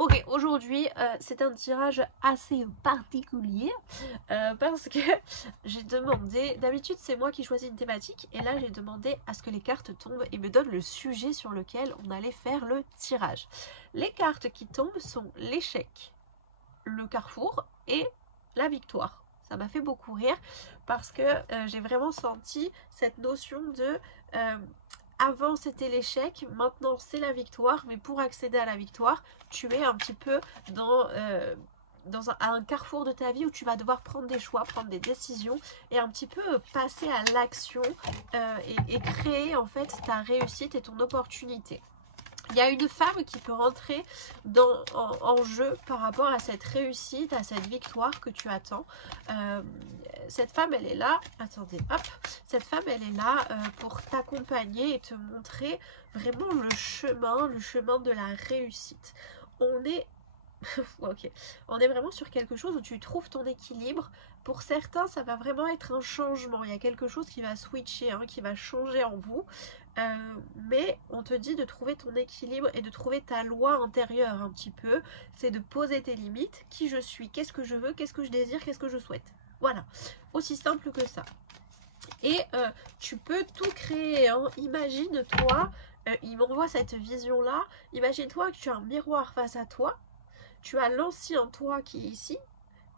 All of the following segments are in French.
Ok, aujourd'hui c'est un tirage assez particulier parce que j'ai demandé, d'habitude c'est moi qui choisis une thématique et là j'ai demandé à ce que les cartes tombent et me donnent le sujet sur lequel on allait faire le tirage. Les cartes qui tombent sont l'échec, le carrefour et la victoire. Ça m'a fait beaucoup rire parce que j'ai vraiment senti cette notion de avant c'était l'échec, maintenant c'est la victoire, mais pour accéder à la victoire, tu es un petit peu dans un carrefour de ta vie où tu vas devoir prendre des choix, prendre des décisions et un petit peu passer à l'action et créer en fait ta réussite et ton opportunité. Il y a une femme qui peut rentrer en jeu par rapport à cette réussite, à cette victoire que tu attends. Cette femme, elle est là, attendez, hop, cette femme, elle est là pour t'accompagner et te montrer vraiment le chemin de la réussite. On est ok. On est vraiment sur quelque chose où tu trouves ton équilibre. Pour certains, ça va vraiment être un changement. Il y a quelque chose qui va switcher, hein, qui va changer en vous. Mais on te dit de trouver ton équilibre et de trouver ta loi intérieure un petit peu. C'est de poser tes limites. Qui je suis, qu'est-ce que je veux, qu'est-ce que je désire, qu'est-ce que je souhaite. Voilà. Aussi simple que ça. Et tu peux tout créer. Hein. Imagine-toi, il m'envoie cette vision-là. Imagine-toi que tu as un miroir face à toi. Tu as l'ancien toi qui est ici,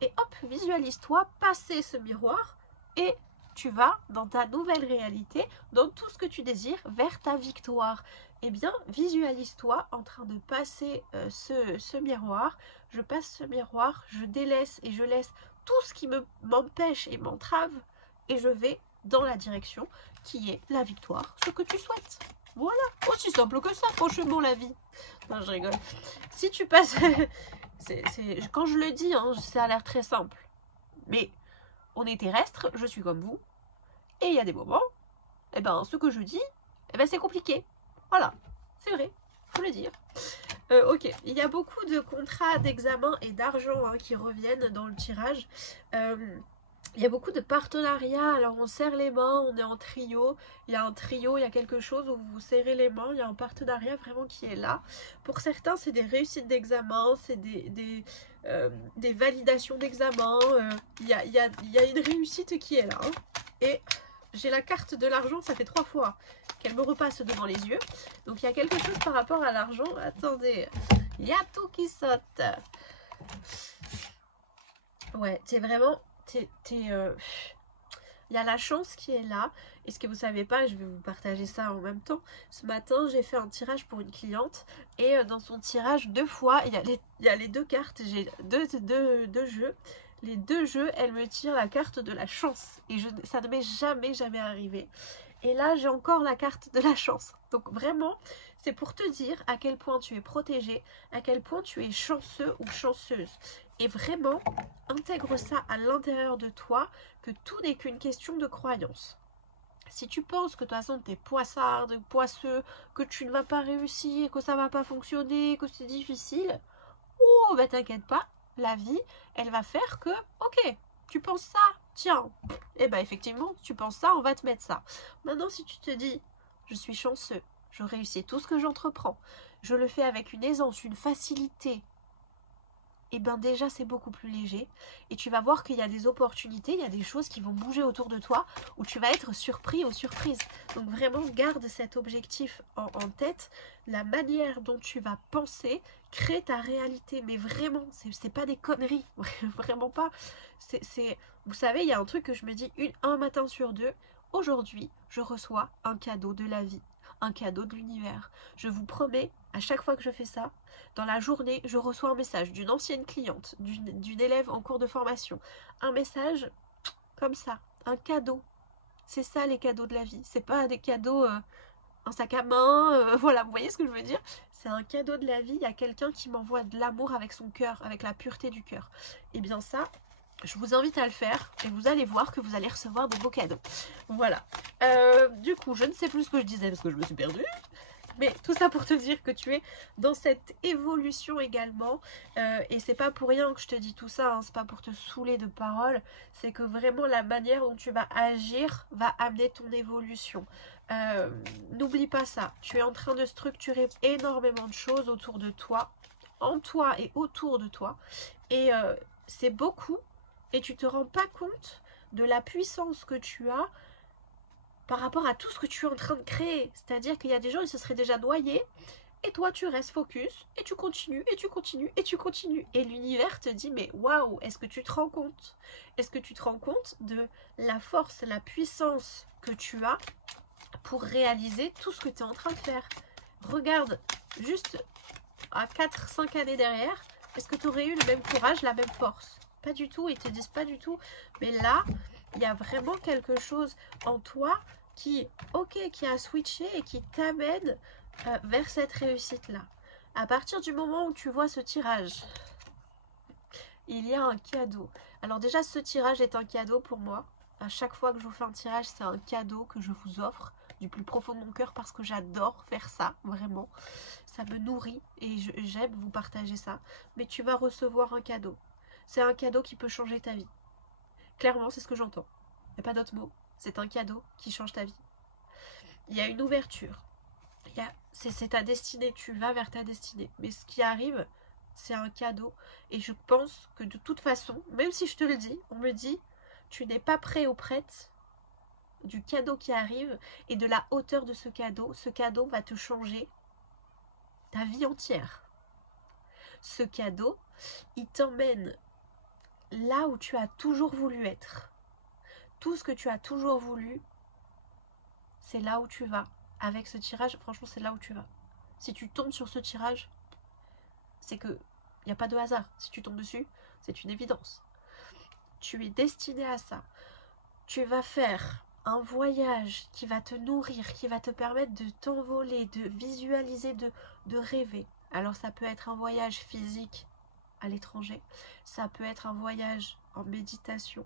et hop, visualise-toi passer ce miroir, et tu vas dans ta nouvelle réalité, dans tout ce que tu désires, vers ta victoire. Eh bien, visualise-toi en train de passer ce miroir. Je passe ce miroir, je délaisse et je laisse tout ce qui m'empêche et m'entrave, et je vais dans la direction qui est la victoire, ce que tu souhaites. Voilà, aussi simple que ça, franchement, la vie. Non, je rigole. Si tu passes... Quand je le dis, hein, ça a l'air très simple. Mais on est terrestre, je suis comme vous. Et il y a des moments, eh ben, ce que je dis, eh ben, c'est compliqué. Voilà, c'est vrai, faut le dire. Ok, il y a beaucoup de contrats d'examen et d'argent hein, qui reviennent dans le tirage. Il y a beaucoup de partenariats, alors on serre les mains, on est en trio, il y a un trio, il y a quelque chose où vous serrez les mains, il y a un partenariat vraiment qui est là. Pour certains, c'est des réussites d'examen, c'est des validations d'examen, il y a une réussite qui est là. Hein. Et j'ai la carte de l'argent, ça fait 3 fois qu'elle me repasse devant les yeux. Donc il y a quelque chose par rapport à l'argent. Attendez, il y a tout qui saute. Ouais, t'es vraiment... il y a la chance qui est là. Et ce que vous savez pas, je vais vous partager ça en même temps. Ce matin, j'ai fait un tirage pour une cliente. Et dans son tirage, 2 fois, il y a les 2 cartes. J'ai deux jeux. Les 2 jeux, elle me tire la carte de la chance. Et ça ne m'est jamais arrivé. Et là, j'ai encore la carte de la chance. Donc vraiment, c'est pour te dire à quel point tu es protégé, à quel point tu es chanceux ou chanceuse. Et vraiment, intègre ça à l'intérieur de toi, que tout n'est qu'une question de croyance. Si tu penses que de toute façon t'es poissarde, poisseux, que tu ne vas pas réussir, que ça va pas fonctionner, que c'est difficile, oh bah t'inquiète pas, la vie, elle va faire que, ok, tu penses ça, tiens, et bah effectivement, tu penses ça, on va te mettre ça. Maintenant si tu te dis, je suis chanceux, je réussis tout ce que j'entreprends, je le fais avec une aisance, une facilité, et bien déjà c'est beaucoup plus léger et tu vas voir qu'il y a des opportunités, il y a des choses qui vont bouger autour de toi où tu vas être surpris ou surprise. Donc vraiment garde cet objectif en tête, la manière dont tu vas penser, crée ta réalité, mais vraiment c'est pas des conneries, vraiment pas. Vous savez, il y a un truc que je me dis un matin sur 2, aujourd'hui je reçois un cadeau de la vie, un cadeau de l'univers. Je vous promets, à chaque fois que je fais ça, dans la journée, je reçois un message d'une ancienne cliente, d'une élève en cours de formation. Un message comme ça, un cadeau. C'est ça les cadeaux de la vie. C'est pas des cadeaux, un sac à main, voilà, vous voyez ce que je veux dire? C'est un cadeau de la vie. Il y a quelqu'un qui m'envoie de l'amour avec son cœur, avec la pureté du cœur. Et bien ça, je vous invite à le faire et vous allez voir que vous allez recevoir de beaux cadeaux. Voilà. Du coup, je ne sais plus ce que je disais parce que je me suis perdue. Mais tout ça pour te dire que tu es dans cette évolution également. Et c'est pas pour rien que je te dis tout ça, hein, c'est pas pour te saouler de paroles. C'est que vraiment la manière dont tu vas agir va amener ton évolution. N'oublie pas ça. Tu es en train de structurer énormément de choses autour de toi. en toi et autour de toi. Et c'est beaucoup. Et tu te rends pas compte de la puissance que tu as par rapport à tout ce que tu es en train de créer. C'est-à-dire qu'il y a des gens, ils se seraient déjà noyés. Et toi, tu restes focus, et tu continues, et tu continues, et tu continues. Et l'univers te dit, mais waouh, est-ce que tu te rends compte? Est-ce que tu te rends compte de la force, la puissance que tu as pour réaliser tout ce que tu es en train de faire? Regarde, juste à 4-5 années derrière, est-ce que tu aurais eu le même courage, la même force? Pas du tout, ils te disent pas du tout. Mais là, il y a vraiment quelque chose en toi qui, ok, qui a switché et qui t'amène vers cette réussite-là. À partir du moment où tu vois ce tirage, il y a un cadeau. Alors déjà, ce tirage est un cadeau pour moi. À chaque fois que je vous fais un tirage, c'est un cadeau que je vous offre du plus profond de mon cœur parce que j'adore faire ça, vraiment. Ça me nourrit et j'aime vous partager ça. Mais tu vas recevoir un cadeau. C'est un cadeau qui peut changer ta vie. Clairement, c'est ce que j'entends. Il n'y a pas d'autre mot. C'est un cadeau qui change ta vie. Il y a une ouverture. C'est ta destinée, tu vas vers ta destinée. Mais ce qui arrive, c'est un cadeau. Et je pense que de toute façon, même si je te le dis, on me dit, tu n'es pas prêt ou prête du cadeau qui arrive et de la hauteur de ce cadeau va te changer ta vie entière. Ce cadeau, il t'emmène là où tu as toujours voulu être. Tout ce que tu as toujours voulu, c'est là où tu vas. Avec ce tirage, franchement, c'est là où tu vas. Si tu tombes sur ce tirage, c'est que il n'y a pas de hasard. Si tu tombes dessus, c'est une évidence. Tu es destiné à ça. Tu vas faire un voyage qui va te nourrir, qui va te permettre de t'envoler, de visualiser, de rêver. Alors ça peut être un voyage physique à l'étranger, ça peut être un voyage en méditation,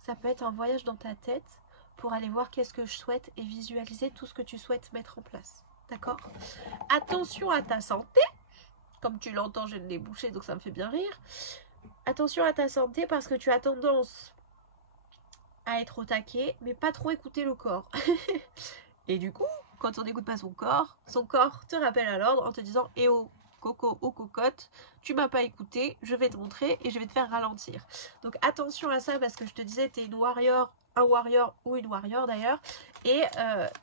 ça peut être un voyage dans ta tête pour aller voir qu'est-ce que je souhaite et visualiser tout ce que tu souhaites mettre en place. D'accord? Attention à ta santé. Comme tu l'entends, j'ai le nez bouché, donc ça me fait bien rire. Attention à ta santé parce que tu as tendance à être au taquet, mais pas trop écouter le corps. Et du coup, quand on n'écoute pas son corps te rappelle à l'ordre en te disant « Eh oh, coco ou cocotte, tu m'as pas écouté, je vais te montrer et je vais te faire ralentir. » Donc attention à ça parce que je te disais, tu es une warrior, un warrior ou une warrior d'ailleurs. Et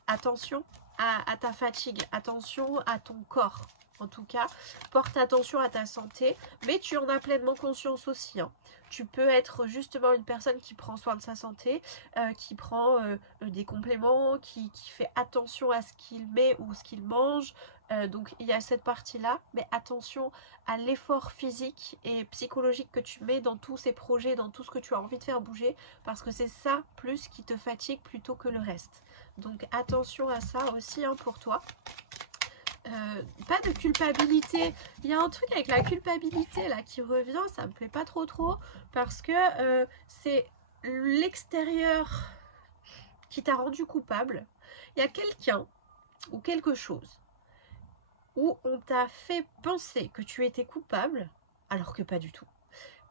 attention à ta fatigue, attention à ton corps. En tout cas, porte attention à ta santé, mais tu en as pleinement conscience aussi. Hein. Tu peux être justement une personne qui prend soin de sa santé, qui prend des compléments, qui fait attention à ce qu'il met ou ce qu'il mange. Donc il y a cette partie-là, mais attention à l'effort physique et psychologique que tu mets dans tous ces projets, dans tout ce que tu as envie de faire bouger, parce que c'est ça plus qui te fatigue plutôt que le reste. Donc attention à ça aussi hein, pour toi. Pas de culpabilité. Il y a un truc avec la culpabilité là qui revient, ça me plaît pas trop parce que c'est l'extérieur qui t'a rendu coupable. Il y a quelqu'un ou quelque chose où on t'a fait penser que tu étais coupable alors que pas du tout.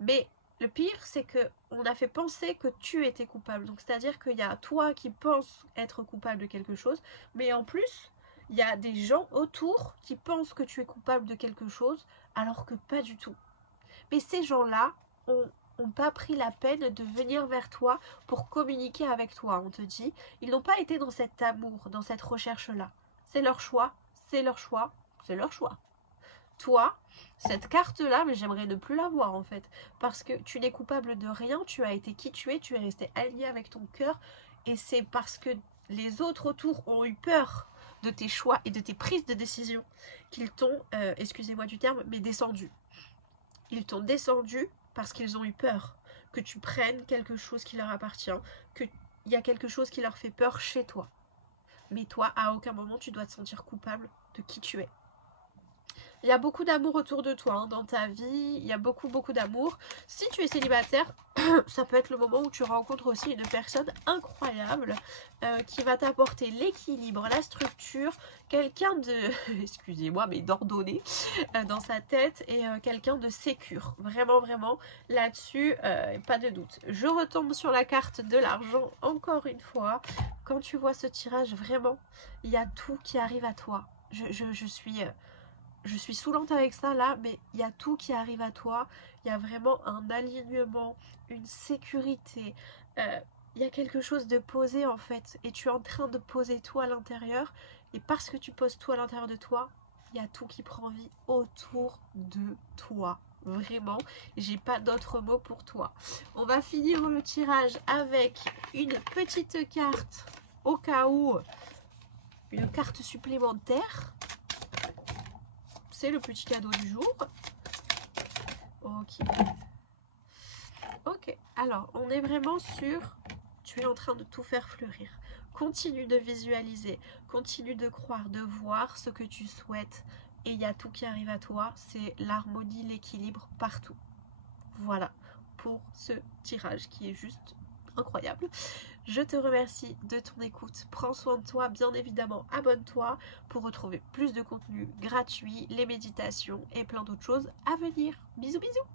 Mais le pire, c'est que on a fait penser que tu étais coupable. Donc c'est-à-dire qu'il y a toi qui penses être coupable de quelque chose, mais en plus il y a des gens autour qui pensent que tu es coupable de quelque chose alors que pas du tout. Mais ces gens-là n'ont pas pris la peine de venir vers toi pour communiquer avec toi. On te dit, ils n'ont pas été dans cet amour, dans cette recherche-là. C'est leur choix, c'est leur choix, c'est leur choix. Toi, cette carte-là, mais j'aimerais ne plus la voir en fait. Parce que tu n'es coupable de rien, tu as été qui tu es resté aligné avec ton cœur. Et c'est parce que les autres autour ont eu peur de tes choix et de tes prises de décision qu'ils t'ont, excusez-moi du terme, mais descendu. Ils t'ont descendu parce qu'ils ont eu peur que tu prennes quelque chose qui leur appartient, qu'il y a quelque chose qui leur fait peur chez toi. Mais toi, à aucun moment, tu dois te sentir coupable de qui tu es. Il y a beaucoup d'amour autour de toi, hein, dans ta vie, il y a beaucoup d'amour. Si tu es célibataire, ça peut être le moment où tu rencontres aussi une personne incroyable qui va t'apporter l'équilibre, la structure, quelqu'un de, excusez-moi, mais d'ordonné dans sa tête et quelqu'un de sécure. Vraiment, là-dessus, pas de doute. Je retombe sur la carte de l'argent encore une fois. Quand tu vois ce tirage, vraiment, il y a tout qui arrive à toi. Je suis... je suis saoulante avec ça là, mais il y a tout qui arrive à toi. Il y a vraiment un alignement, une sécurité. Il y a quelque chose de posé en fait. Et tu es en train de poser tout à l'intérieur. Et parce que tu poses tout à l'intérieur de toi, il y a tout qui prend vie autour de toi. Vraiment, j'ai pas d'autre mot pour toi. On va finir le tirage avec une petite carte au cas où, une carte supplémentaire. C'est le petit cadeau du jour. Ok. Ok, alors on est vraiment sur, tu es en train de tout faire fleurir. Continue de visualiser, continue de croire, de voir ce que tu souhaites. Et il y a tout qui arrive à toi, c'est l'harmonie, l'équilibre partout. Voilà pour ce tirage qui est juste incroyable. Je te remercie de ton écoute. Prends soin de toi, bien évidemment, abonne-toi pour retrouver plus de contenu gratuit, les méditations et plein d'autres choses à venir. Bisous bisous.